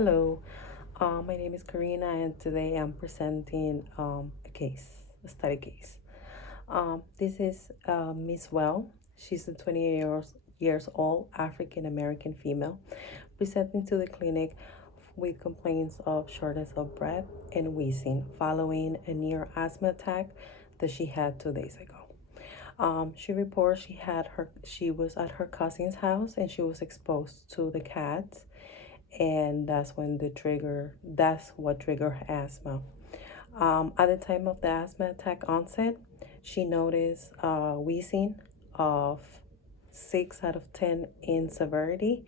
Hello, my name is Karina, and today I'm presenting a study case. This is Miss Well. She's a 28 years old African American female presenting to the clinic with complaints of shortness of breath and wheezing following a near asthma attack that she had 2 days ago. She reports she was at her cousin's house and she was exposed to the cats, and that's what triggered her asthma. At the time of the asthma attack onset, she noticed wheezing of 6 out of 10 in severity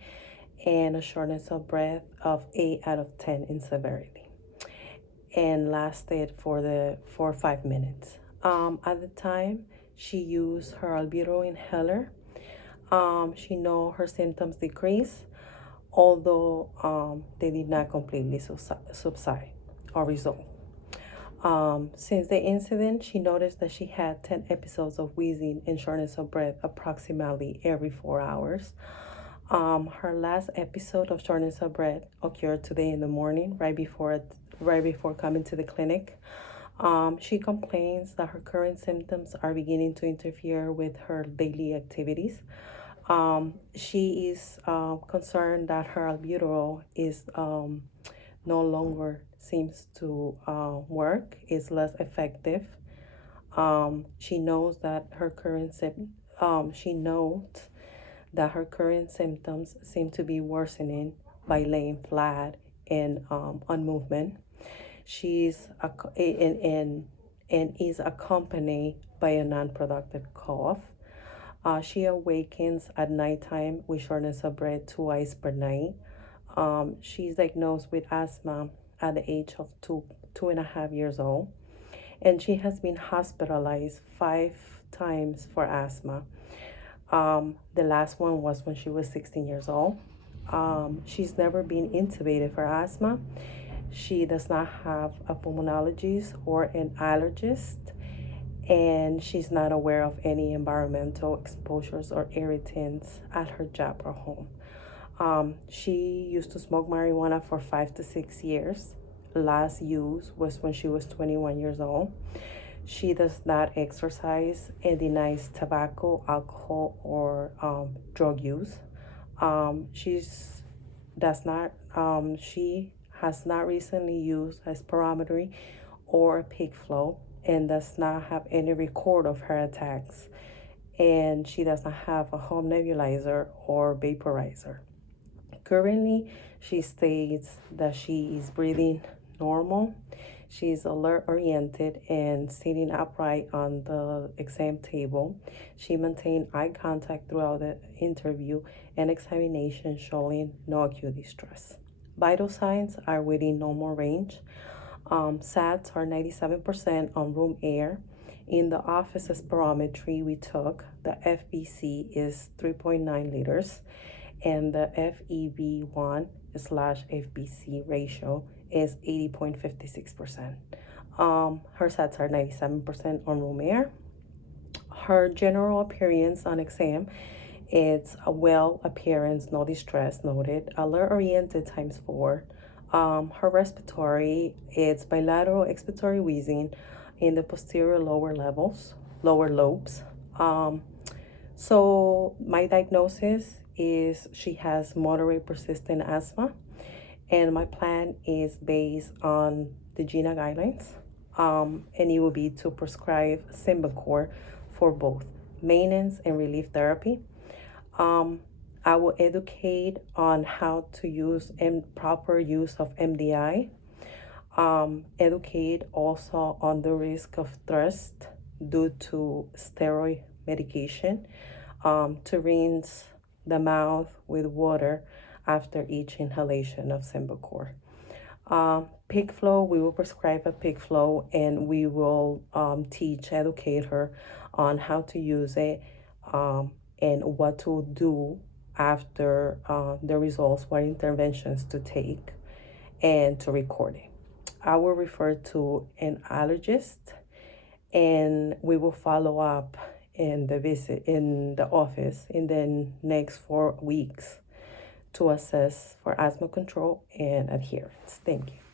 and a shortness of breath of 8 out of 10 in severity, and lasted for 5 minutes. At the time, she used her albuterol inhaler. She know her symptoms decrease, although they did not completely subside or resolve. Since the incident, she noticed that she had 10 episodes of wheezing and shortness of breath approximately every 4 hours. Her last episode of shortness of breath occurred today in the morning, right before coming to the clinic. She complains that her current symptoms are beginning to interfere with her daily activities. She is concerned that her albuterol is no longer seems to work, is less effective. She knows that she notes that her current symptoms seem to be worsening by laying flat and on movement. She's and is accompanied by a non-productive cough. She awakens at nighttime with shortness of breath 2 times per night. She's diagnosed with asthma at the age of 2.5 years old, and she has been hospitalized 5 times for asthma. The last one was when she was 16 years old. She's never been intubated for asthma. She does not have a pulmonologist or an allergist, and she's not aware of any environmental exposures or irritants at her job or home. She used to smoke marijuana for 5 to 6 years. Last use was when she was 21 years old. She does not exercise and denies tobacco, alcohol, or drug use. She's does not. She has not recently used a spirometry or a pig flow and does not have any record of her attacks. And she does not have a home nebulizer or vaporizer. Currently, she states that she is breathing normal. She is alert oriented and sitting upright on the exam table. She maintained eye contact throughout the interview and examination, showing no acute distress. Vital signs are within normal range. SATs are 97% on room air. In the office spirometry we took, the FBC is 3.9 liters, and the FEV1 slash FBC ratio is 80.56%. Her SATs are 97% on room air. Her general appearance on exam, it's a well appearance, no distress noted, alert oriented times 4. Her respiratory, it's bilateral expiratory wheezing in the posterior lower lobes. So my diagnosis is she has moderate persistent asthma, and my plan is based on the GINA guidelines, and it will be to prescribe Symbicort for both maintenance and relief therapy. I will educate on how to use and proper use of MDI. Educate also on the risk of thirst due to steroid medication. To rinse the mouth with water after each inhalation of Symbicort. Pig flow, we will prescribe a pig flow, and we will educate her on how to use it, and what to do after the results, what interventions to take, and to record it. I will refer to an allergist, and we will follow up in the office in the next 4 weeks to assess for asthma control and adherence. Thank you.